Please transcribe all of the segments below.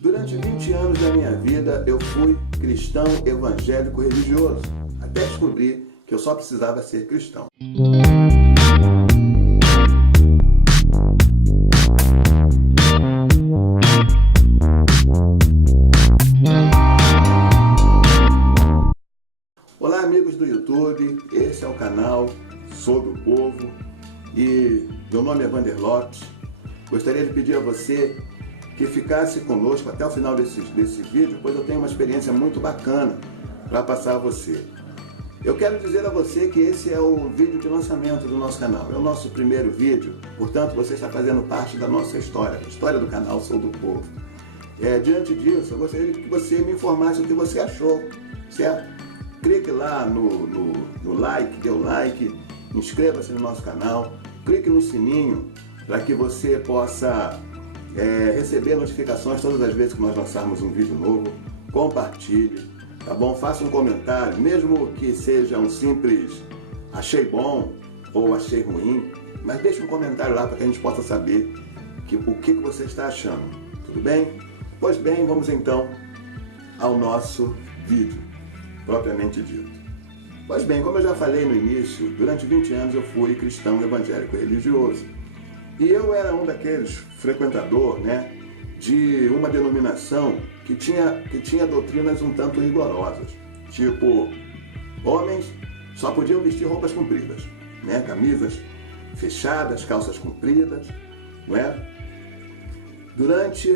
Durante 20 anos da minha vida, eu fui cristão evangélico religioso, até descobrir que eu só precisava ser cristão. Olá, amigos do YouTube, esse é o canal Sou do Povo e meu nome é Vander Lopes. Gostaria de pedir a você que ficasse conosco até o final desse vídeo, pois eu tenho uma experiência muito bacana para passar a você. Eu quero dizer a você que esse é o vídeo de lançamento do nosso canal, é o nosso primeiro vídeo, portanto você está fazendo parte da nossa história, a história do canal Sou do Povo. Diante disso, eu gostaria que você me informasse o que você achou, certo? Clique lá no like, dê o like, inscreva-se no nosso canal, clique no sininho para que você possa receber notificações todas as vezes que nós lançarmos um vídeo novo. Compartilhe, tá bom? Faça um comentário, mesmo que seja um simples achei bom ou achei ruim, mas deixe um comentário lá para que a gente possa saber o que você está achando, tudo bem? Pois bem, vamos então ao nosso vídeo, propriamente dito. Pois bem, como eu já falei no início, durante 20 anos eu fui cristão evangélico religioso. E eu era um daqueles frequentador, de uma denominação que tinha doutrinas um tanto rigorosas. Tipo, homens só podiam vestir roupas compridas, camisas fechadas, calças compridas, Durante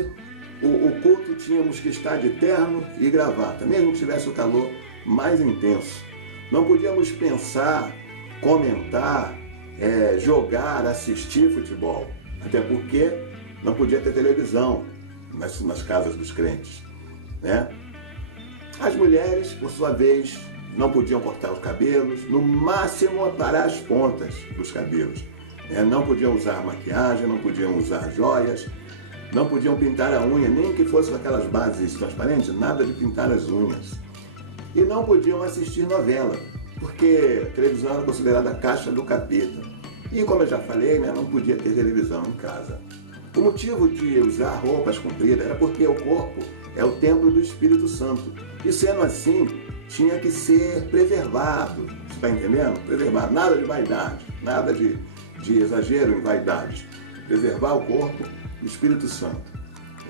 o culto tínhamos que estar de terno e gravata, mesmo que tivesse o calor mais intenso. Não podíamos pensar, comentar, jogar, assistir futebol, até porque não podia ter televisão nas casas dos crentes, As mulheres, por sua vez, não podiam cortar os cabelos, no máximo aparar as pontas dos cabelos, Não podiam usar maquiagem, não podiam usar joias, não podiam pintar a unha, nem que fosse com aquelas bases transparentes, nada de pintar as unhas. E não podiam assistir novela, porque a televisão era considerada a caixa do capeta. E como eu já falei, não podia ter televisão em casa. O motivo de usar roupas compridas era porque o corpo é o templo do Espírito Santo. E sendo assim, tinha que ser preservado. Você está entendendo? Preservado. Nada de vaidade, nada de exagero em vaidades. Preservar o corpo do Espírito Santo.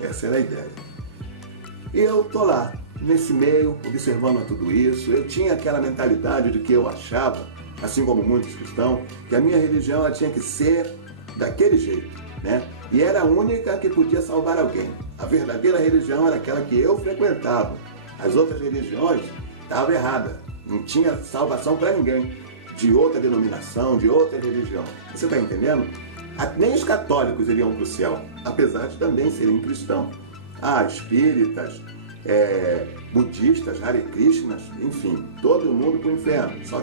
Essa era a ideia. E eu estou lá, nesse meio, observando tudo isso. Eu tinha aquela mentalidade de que eu achava, assim como muitos cristãos, que a minha religião ela tinha que ser daquele jeito, E era a única que podia salvar alguém. A verdadeira religião era aquela que eu frequentava. As outras religiões estavam erradas. Não tinha salvação para ninguém. De outra denominação, de outra religião. Você está entendendo? Nem os católicos iriam para o céu, apesar de também serem cristãos. Espíritas, budistas, Hare Krishnas, enfim, todo mundo para o inferno. Só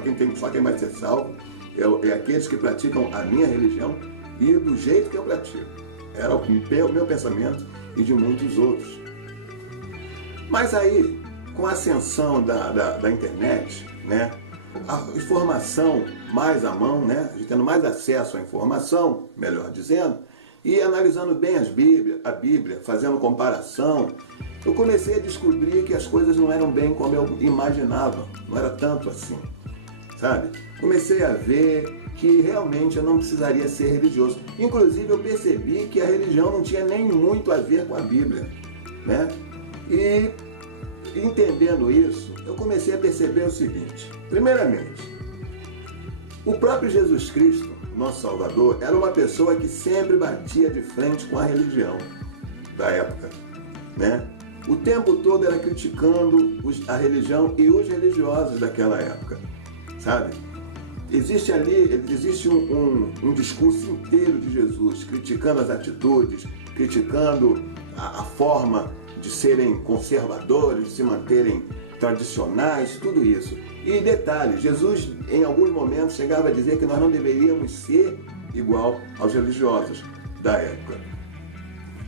quem vai ser salvo é aqueles que praticam a minha religião e do jeito que eu pratico. Era o meu pensamento e de muitos outros. Mas aí, com a ascensão da internet, a informação mais à mão, a gente tendo mais acesso à informação, melhor dizendo, e analisando bem a Bíblia, fazendo comparação, eu comecei a descobrir que as coisas não eram bem como eu imaginava, não era tanto assim, sabe? Comecei a ver que realmente eu não precisaria ser religioso. Inclusive eu percebi que a religião não tinha nem muito a ver com a Bíblia, E entendendo isso, eu comecei a perceber o seguinte: primeiramente, o próprio Jesus Cristo, nosso Salvador, era uma pessoa que sempre batia de frente com a religião da época, O tempo todo era criticando a religião e os religiosos daquela época, sabe? Existe um discurso inteiro de Jesus criticando as atitudes, criticando a forma de serem conservadores, de se manterem tradicionais, tudo isso. E detalhe, Jesus em alguns momentos chegava a dizer que nós não deveríamos ser igual aos religiosos da época.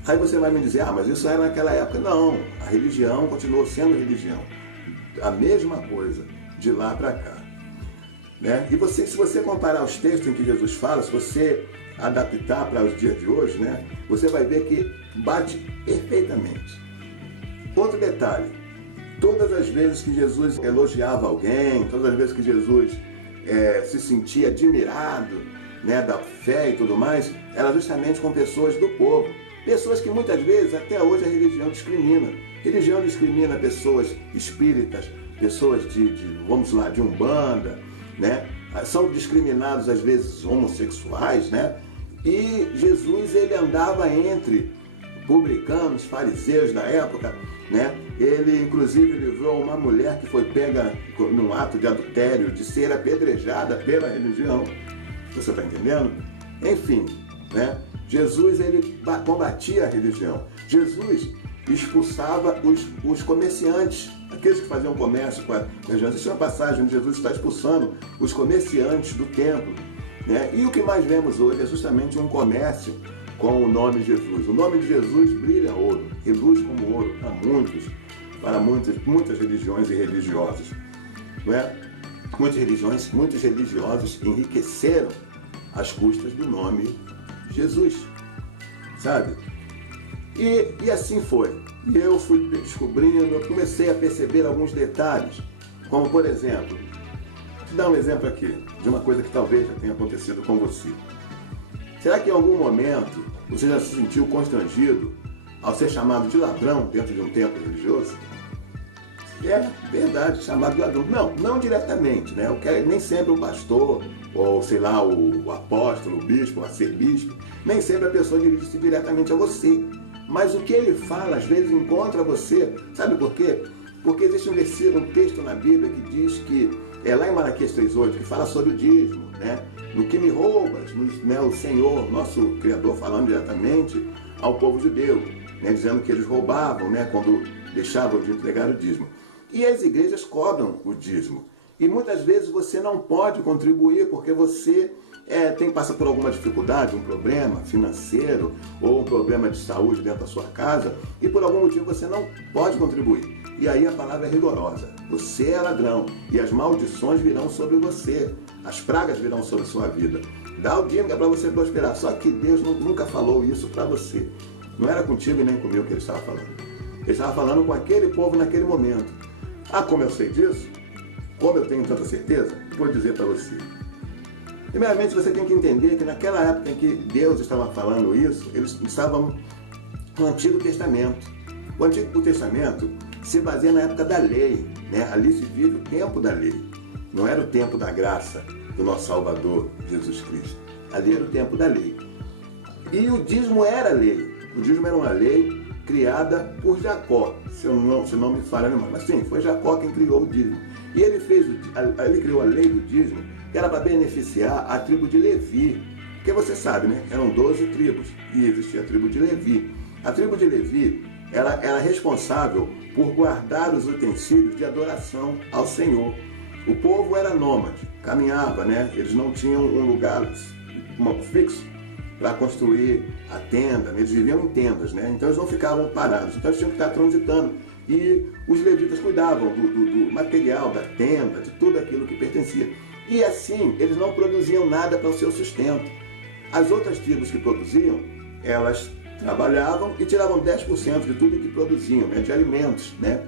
Aí você vai me dizer, mas isso era naquela época. Não, a religião continuou sendo religião. A mesma coisa, de lá para cá. E se você comparar os textos em que Jesus fala, se você adaptar para os dias de hoje, você vai ver que bate perfeitamente. Outro detalhe, todas as vezes que Jesus elogiava alguém, todas as vezes que Jesus se sentia admirado, né, da fé e tudo mais, era justamente com pessoas do povo. Pessoas que muitas vezes, até hoje, a religião discrimina. Religião discrimina pessoas espíritas, pessoas vamos lá, de umbanda, né? São discriminados às vezes homossexuais, né? E Jesus, ele andava entre publicanos, fariseus da época, né? Ele inclusive livrou uma mulher que foi pega num ato de adultério, de ser apedrejada pela religião. Você está entendendo? Enfim, né? Jesus, ele combatia a religião. Jesus expulsava os comerciantes, aqueles que faziam comércio com a religião. Existe uma passagem onde Jesus está expulsando os comerciantes do templo, né? E o que mais vemos hoje é justamente um comércio com o nome de Jesus. O nome de Jesus brilha ouro, reluz como ouro para muitas religiões e religiosos, não é? Muitos religiosos enriqueceram às custas do nome Jesus, sabe? E assim foi. E eu fui descobrindo, eu comecei a perceber alguns detalhes, como por exemplo, vou te dar um exemplo aqui, de uma coisa que talvez já tenha acontecido com você. Será que em algum momento você já se sentiu constrangido ao ser chamado de ladrão dentro de um templo religioso? É verdade, chamado de ladrão. Não diretamente, né? Nem sempre o pastor, ou sei lá, o apóstolo, o bispo, o arcebispo, nem sempre a pessoa dirige-se diretamente a você. Mas o que ele fala, às vezes, encontra você. Sabe por quê? Porque existe um versículo, um texto na Bíblia que diz que, lá em Malaquias 3,8, que fala sobre o dízimo, né? No que me roubas, né? O Senhor, nosso Criador, falando diretamente ao povo judeu, né? Dizendo que eles roubavam, né? Quando deixavam de entregar o dízimo. E as igrejas cobram o dízimo. E muitas vezes você não pode contribuir porque você passa por alguma dificuldade, um problema financeiro ou um problema de saúde dentro da sua casa e por algum motivo você não pode contribuir. E aí a palavra é rigorosa. Você é ladrão e as maldições virão sobre você. As pragas virão sobre a sua vida. Dá o dízimo que é para você prosperar. Só que Deus nunca falou isso para você. Não era contigo e nem comigo que ele estava falando. Ele estava falando com aquele povo naquele momento. Ah, como eu sei disso? Como eu tenho tanta certeza? Vou dizer para você. Primeiramente, você tem que entender que naquela época em que Deus estava falando isso, eles estavam no Antigo Testamento. O Antigo Testamento se baseia na época da lei, né? Ali se vive o tempo da lei. Não era o tempo da graça do nosso Salvador, Jesus Cristo. Ali era o tempo da lei. E o dízimo era lei. O dízimo era uma lei criada por Jacó, se não me falha a memória. Mas sim, foi Jacó quem criou o dízimo. E ele criou a lei do dízimo, que era para beneficiar a tribo de Levi. Porque você sabe, né? Eram 12 tribos e existia a tribo de Levi. A tribo de Levi era responsável por guardar os utensílios de adoração ao Senhor. O povo era nômade, caminhava, né? Eles não tinham um lugar fixo para construir a tenda, eles viviam em tendas, né? Então eles não ficavam parados, então eles tinham que estar transitando. E os levitas cuidavam do material, da tenda, de tudo aquilo que pertencia. E assim, eles não produziam nada para o seu sustento. As outras tribos que produziam, elas trabalhavam e tiravam 10% de tudo que produziam, né? De alimentos, né?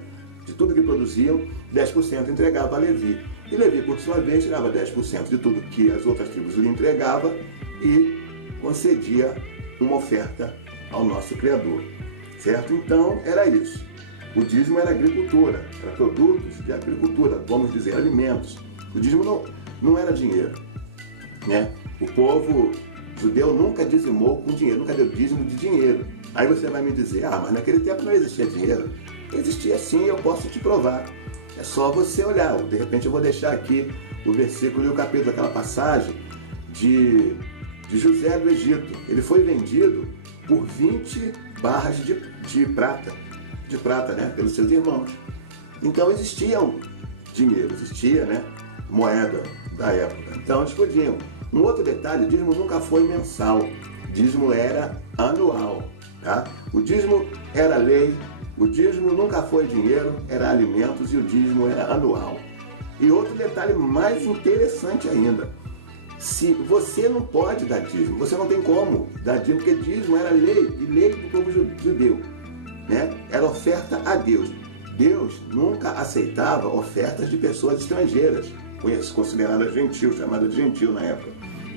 De tudo que produziam, 10% entregava a Levi. E Levi, por sua vez, tirava 10% de tudo que as outras tribos lhe entregavam e concedia uma oferta ao nosso Criador, certo? Então, era isso. O dízimo era agricultura, era produtos de agricultura, vamos dizer, alimentos. O dízimo não era dinheiro, né? O povo judeu nunca dizimou com dinheiro, nunca deu dízimo de dinheiro. Aí você vai me dizer, mas naquele tempo não existia dinheiro. Existia sim, eu posso te provar. É só você olhar. De repente eu vou deixar aqui o versículo e o capítulo, aquela passagem de José do Egito. Ele foi vendido por 20 barras de prata, né, pelos seus irmãos. Então existia dinheiro, existia, né, moeda da época. Então eles podiam. Um outro detalhe, o dízimo nunca foi mensal, o dízimo era anual, tá? O dízimo era lei, o dízimo nunca foi dinheiro, era alimentos e o dízimo era anual. E outro detalhe mais interessante ainda, se você não pode dar dízimo, você não tem como dar dízimo, porque dízimo era lei, e lei do povo judeu. né? Era oferta a Deus. Deus nunca aceitava ofertas de pessoas estrangeiras, consideradas gentios, chamadas de gentio na época.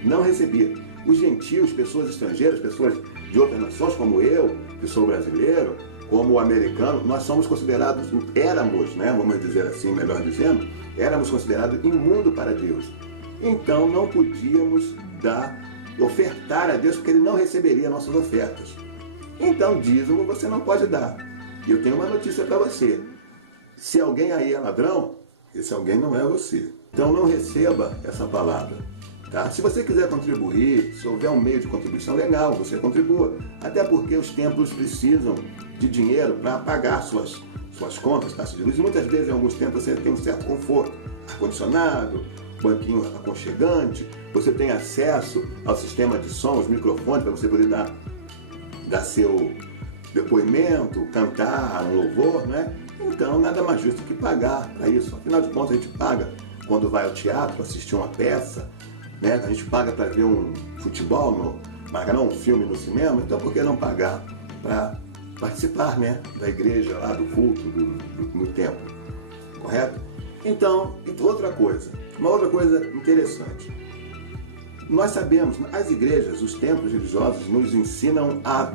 Não recebia. Os gentios, pessoas estrangeiras, pessoas de outras nações, como eu, que sou brasileiro, como o americano, nós somos considerados, éramos, né, vamos dizer assim, melhor dizendo, éramos considerados imundo para Deus. Então não podíamos ofertar a Deus, porque Ele não receberia nossas ofertas. Então dízimo você não pode dar. E eu tenho uma notícia para você. Se alguém aí é ladrão, esse alguém não é você. Então não receba essa palavra. Tá? Se você quiser contribuir, se houver um meio de contribuição legal, você contribua. Até porque os templos precisam de dinheiro para pagar suas contas, taxas de luz. E muitas vezes, em alguns templos, você tem um certo conforto. Ar-condicionado, banquinho aconchegante, você tem acesso ao sistema de som, os microfones, para você poder dar seu depoimento, cantar um louvor, né? Então, nada mais justo que pagar para isso. Afinal de contas, a gente paga quando vai ao teatro, assistir uma peça, né? A gente paga para ver um futebol, paga não um filme no cinema, então por que não pagar para participar, né, da igreja, lá do culto, no templo, correto? Então, uma outra coisa interessante. Nós sabemos, as igrejas, os templos religiosos nos ensinam a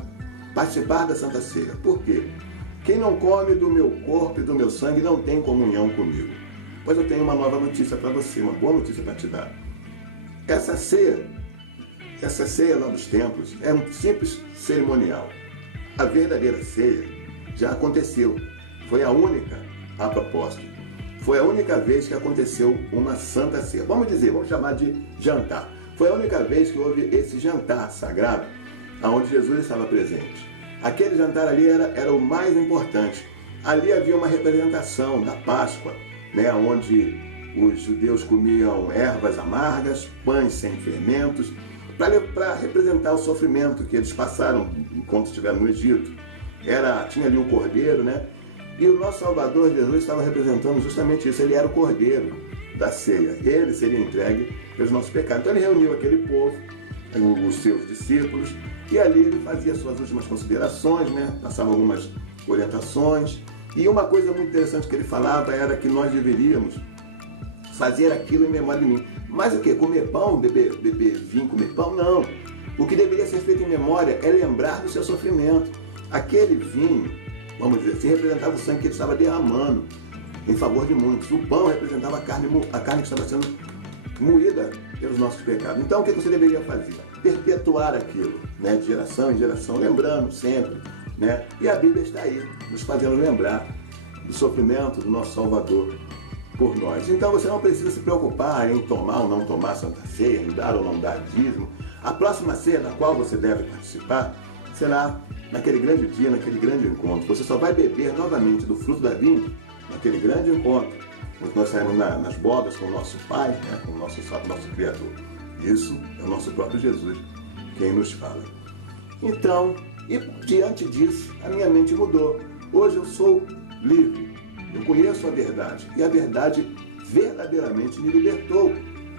participar da Santa Ceia. Por quê? Quem não come do meu corpo e do meu sangue não tem comunhão comigo. Pois eu tenho uma nova notícia para você, uma boa notícia para te dar. Essa ceia lá dos templos é um simples cerimonial. A verdadeira ceia já aconteceu. Foi a única, a propósito. Foi a única vez que aconteceu uma Santa Ceia. Vamos chamar de jantar. Foi a única vez que houve esse jantar sagrado, onde Jesus estava presente. Aquele jantar ali era o mais importante. Ali havia uma representação da Páscoa, né, onde os judeus comiam ervas amargas, pães sem fermentos, para representar o sofrimento que eles passaram enquanto estiveram no Egito. Tinha ali o cordeiro, né? E o nosso Salvador Jesus estava representando justamente isso. Ele era o cordeiro da ceia. Ele seria entregue pelos nossos pecados. Então ele reuniu aquele povo, os seus discípulos, e ali ele fazia suas últimas considerações, né? Passava algumas orientações. E uma coisa muito interessante que ele falava era que nós deveríamos fazer aquilo em memória de mim. Mas o que? Comer pão, beber vinho, comer pão? Não. O que deveria ser feito em memória é lembrar do seu sofrimento. Aquele vinho, vamos dizer assim, representava o sangue que ele estava derramando em favor de muitos. O pão representava a carne que estava sendo moída pelos nossos pecados. Então o que você deveria fazer? Perpetuar aquilo, né? De geração em geração, lembrando sempre, né? E a Bíblia está aí, nos fazendo lembrar do sofrimento do nosso Salvador por nós. Então você não precisa se preocupar em tomar ou não tomar Santa Ceia, em dar ou não dar dízimo. A próxima ceia da qual você deve participar será naquele grande dia, naquele grande encontro. Você só vai beber novamente do fruto da vinha naquele grande encontro, quando nós saímos nas bodas com o nosso Pai, né, com o nosso Criador. Isso é o nosso próprio Jesus quem nos fala. Então, e diante disso, a minha mente mudou. Hoje eu sou livre. Eu conheço a verdade. E a verdade verdadeiramente me libertou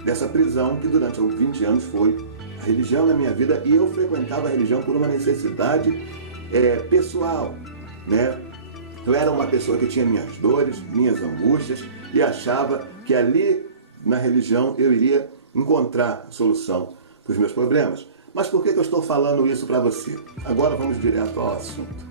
dessa prisão que durante 20 anos foi a religião na minha vida. E eu frequentava a religião por uma necessidade pessoal, né? Eu era uma pessoa que tinha minhas dores, minhas angústias e achava que ali na religião eu iria encontrar solução para os meus problemas. Mas por que eu estou falando isso para você? Agora vamos direto ao assunto.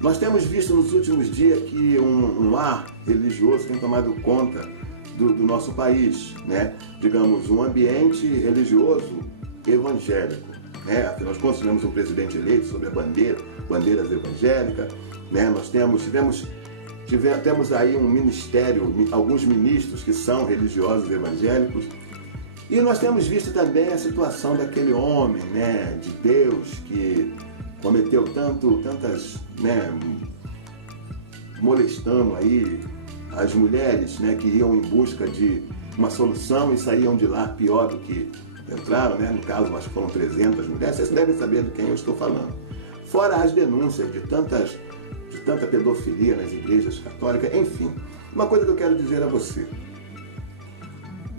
Nós temos visto nos últimos dias que um ar religioso tem tomado conta do nosso país, né? Digamos, um ambiente religioso evangélico, né? Afinal de contas, tivemos um presidente eleito sobre a bandeiras evangélicas, né? Nós temos aí um ministério, alguns ministros que são religiosos evangélicos, e nós temos visto também a situação daquele homem, né, de Deus que cometeu tantas, né, molestando aí as mulheres, né, que iam em busca de uma solução e saíam de lá pior do que entraram, né? No caso, acho que foram 300 mulheres. Vocês devem saber de quem eu estou falando. Fora as denúncias de tanta pedofilia nas igrejas católicas, enfim. Uma coisa que eu quero dizer a você.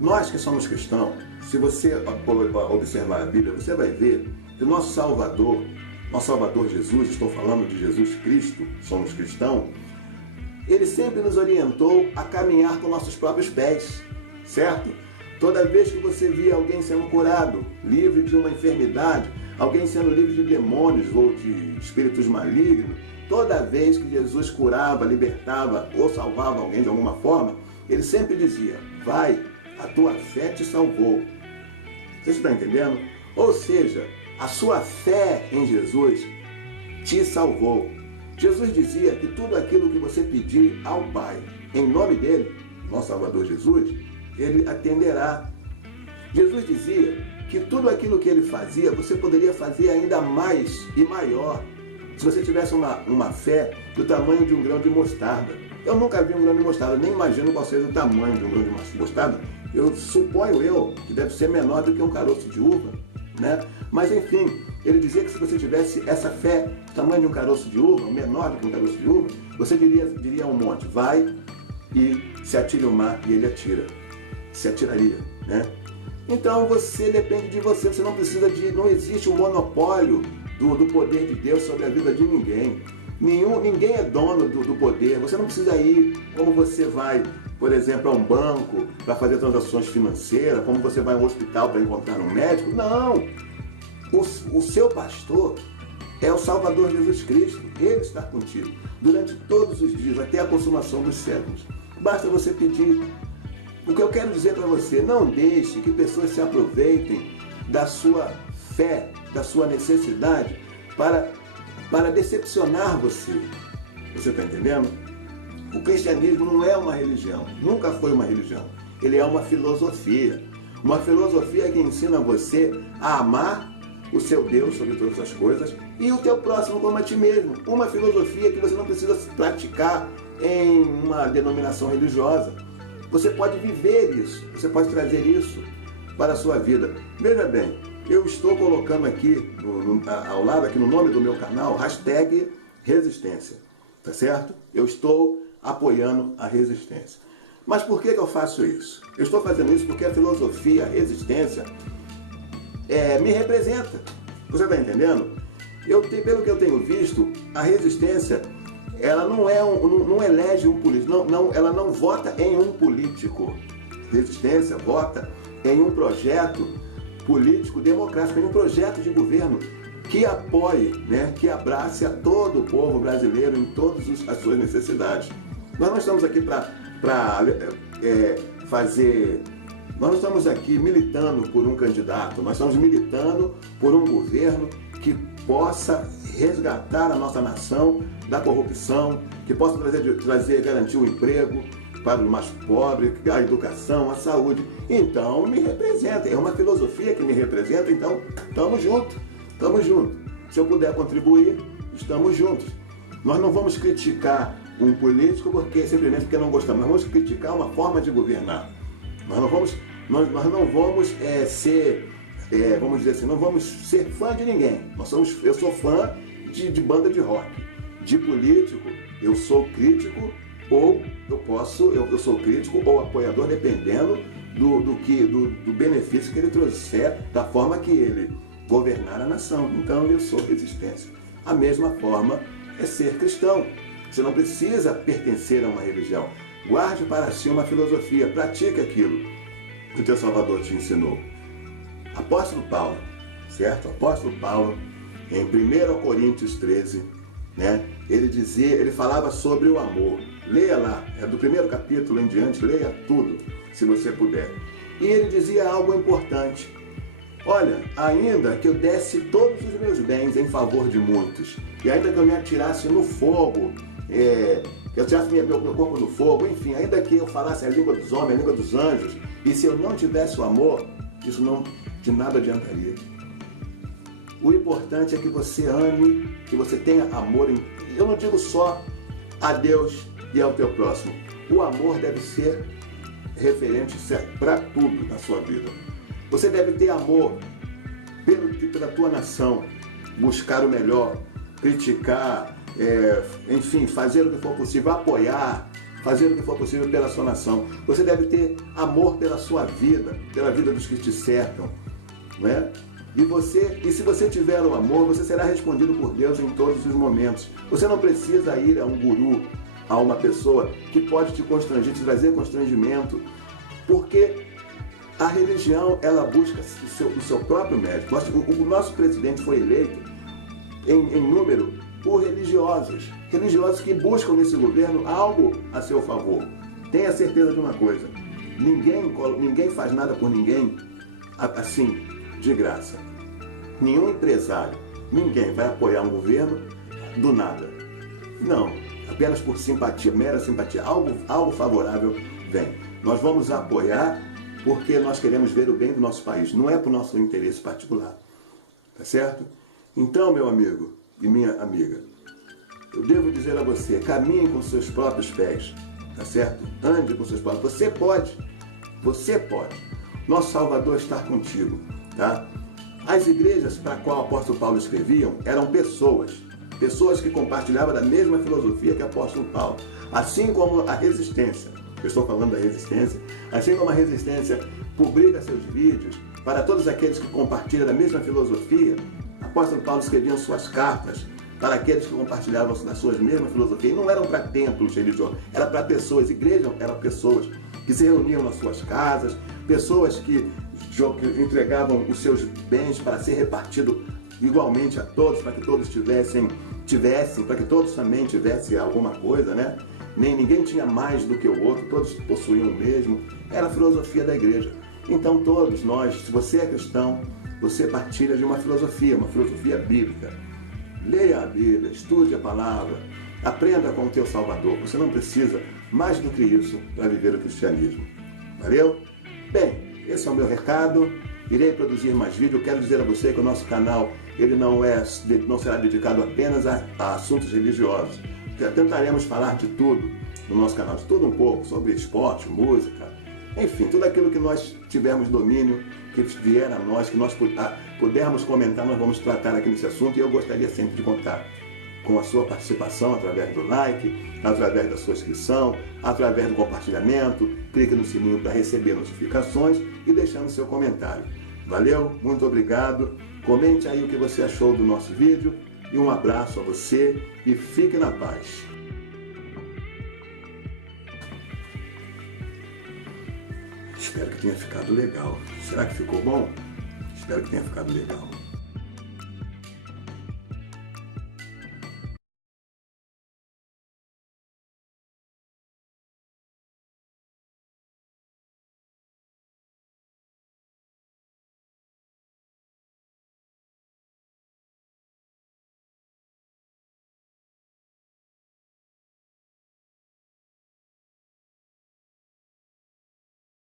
Nós que somos cristãos, se você observar a Bíblia, você vai ver que o nosso Salvador, nosso Salvador Jesus, estou falando de Jesus Cristo, somos cristãos, ele sempre nos orientou a caminhar com nossos próprios pés, certo? Toda vez que você via alguém sendo curado, livre de uma enfermidade, alguém sendo livre de demônios ou de espíritos malignos, toda vez que Jesus curava, libertava ou salvava alguém de alguma forma, ele sempre dizia, vai, a tua fé te salvou. Você está entendendo? Ou seja, a sua fé em Jesus te salvou. Jesus dizia que tudo aquilo que você pedir ao Pai, em nome dele, nosso Salvador Jesus, ele atenderá. Jesus dizia que tudo aquilo que ele fazia, você poderia fazer ainda mais e maior, se você tivesse uma fé do tamanho de um grão de mostarda. Eu nunca vi um grão de mostarda, nem imagino qual seja o tamanho de um grão de mostarda. Eu suponho que deve ser menor do que um caroço de uva, né? Mas enfim, ele dizia que se você tivesse essa fé do tamanho de um caroço de uva, menor do que um caroço de uva, você diria a um monte, vai e se atire ao mar, e ele atira. Se atiraria, né? Então você depende de você, você não precisa não existe um monopólio do poder de Deus sobre a vida de ninguém. Ninguém é dono do poder. Você não precisa ir como você vai, por exemplo, a um banco para fazer transações financeiras, como você vai a um hospital para encontrar um médico. Não! O seu pastor é o Salvador Jesus Cristo. Ele está contigo durante todos os dias, até a consumação dos séculos. Basta você pedir. O que eu quero dizer para você, não deixe que pessoas se aproveitem da sua fé, da sua necessidade para decepcionar você. Você está entendendo? O cristianismo não é uma religião, nunca foi uma religião. Ele é uma filosofia. Uma filosofia que ensina você a amar o seu Deus sobre todas as coisas e o teu próximo como a ti mesmo. Uma filosofia que você não precisa praticar em uma denominação religiosa. Você pode viver isso, você pode trazer isso para a sua vida. Veja bem, eu estou colocando aqui, ao lado, aqui no nome do meu canal, hashtag resistência, tá certo? Eu estou apoiando a resistência. Mas por que eu faço isso? Eu estou fazendo isso porque a filosofia, a resistência, me representa. Você está entendendo? Pelo que eu tenho visto, a resistência, ela não elege um político, ela não vota em um político. Resistência vota em um projeto político democrático, em um projeto de governo que apoie, né, que abrace a todo o povo brasileiro em todas as suas necessidades. Nós não estamos aqui para nós não estamos aqui militando por um candidato, nós estamos militando por um governo que possa resgatar a nossa nação da corrupção, que possa garantir o emprego para os mais pobres, a educação, a saúde. Então, me representa, é uma filosofia que me representa, então, estamos juntos. Se eu puder contribuir, estamos juntos. Nós não vamos criticar um político simplesmente porque não gostamos, nós vamos criticar uma forma de governar. Nós não vamos ser, vamos dizer assim, não vamos ser fã de ninguém. Eu sou fã de banda de rock. De político, eu sou crítico ou eu sou crítico ou apoiador, dependendo do benefício que ele trouxer, da forma que ele governar a nação. Então eu sou resistência. A mesma forma é ser cristão. Você não precisa pertencer a uma religião. Guarde para si uma filosofia, pratique aquilo que o teu Salvador te ensinou. Apóstolo Paulo, certo? Apóstolo Paulo, em 1 Coríntios 13, né? Ele falava sobre o amor. Leia lá, é do primeiro capítulo em diante, leia tudo, se você puder. E ele dizia algo importante. Olha, ainda que eu desse todos os meus bens em favor de muitos, e ainda que eu me atirasse no fogo, que eu tirasse meu corpo no fogo, enfim, ainda que eu falasse a língua dos homens, a língua dos anjos, e se eu não tivesse o amor, isso não de nada adiantaria. O importante é que você ame, que você tenha amor. Eu não digo só a Deus e ao teu próximo. O amor deve ser referente para tudo na sua vida. Você deve ter amor pela tua nação, buscar o melhor, criticar, enfim, fazer o que for possível, apoiar, fazer o que for possível pela sua nação. Você deve ter amor pela sua vida, pela vida dos que te cercam, não é? E se você tiver o amor, você será respondido por Deus em todos os momentos. Você não precisa ir a um guru, a uma pessoa que pode te constranger, te trazer constrangimento, porque a religião, ela busca o seu próprio mérito. O nosso presidente foi eleito em número por religiosos que buscam nesse governo algo a seu favor. Tenha certeza de uma coisa, ninguém faz nada por ninguém assim, de graça. Nenhum empresário, ninguém vai apoiar um governo do nada. Não, apenas por simpatia, mera simpatia, algo favorável vem. Nós vamos apoiar porque nós queremos ver o bem do nosso país, não é para o nosso interesse particular. Tá certo? Então, meu amigo e minha amiga, eu devo dizer a você, caminhe com seus próprios pés, tá certo? Ande com seus próprios. Você pode. Nosso Salvador está contigo, tá? As igrejas para a qual o apóstolo Paulo escreviam eram pessoas que compartilhavam da mesma filosofia que o apóstolo Paulo. Assim como a resistência, eu estou falando da resistência, assim como a resistência publica seus vídeos para todos aqueles que compartilham da mesma filosofia, o apóstolo Paulo escrevia suas cartas para aqueles que compartilhavam das suas mesmas filosofias. E não eram para templos religiosos, era para pessoas. Igreja eram pessoas que se reuniam nas suas casas, pessoas que entregavam os seus bens para ser repartido igualmente a todos, para que todos tivessem, para que todos também tivessem alguma coisa, né? Ninguém tinha mais do que o outro, todos possuíam o mesmo. Era a filosofia da igreja. Então todos nós, se você é cristão, você partilha de uma filosofia bíblica. Leia a Bíblia, estude a palavra, aprenda com o teu Salvador. Você não precisa mais do que isso para viver o cristianismo. Valeu? Bem, esse é o meu recado. Irei produzir mais vídeos. Eu quero dizer a você que o nosso canal ele não será dedicado apenas a assuntos religiosos. Tentaremos falar de tudo no nosso canal, de tudo um pouco, sobre esporte, música, enfim, tudo aquilo que nós tivermos domínio, que vier a nós, que nós pudermos comentar, nós vamos tratar aqui nesse assunto. E eu gostaria sempre de contar com a sua participação através do like, através da sua inscrição, através do compartilhamento. Clique no sininho para receber notificações e deixando seu comentário. Valeu, muito obrigado. Comente aí o que você achou do nosso vídeo e um abraço a você e fique na paz. Espero que tenha ficado legal. Será que ficou bom? Espero que tenha ficado legal.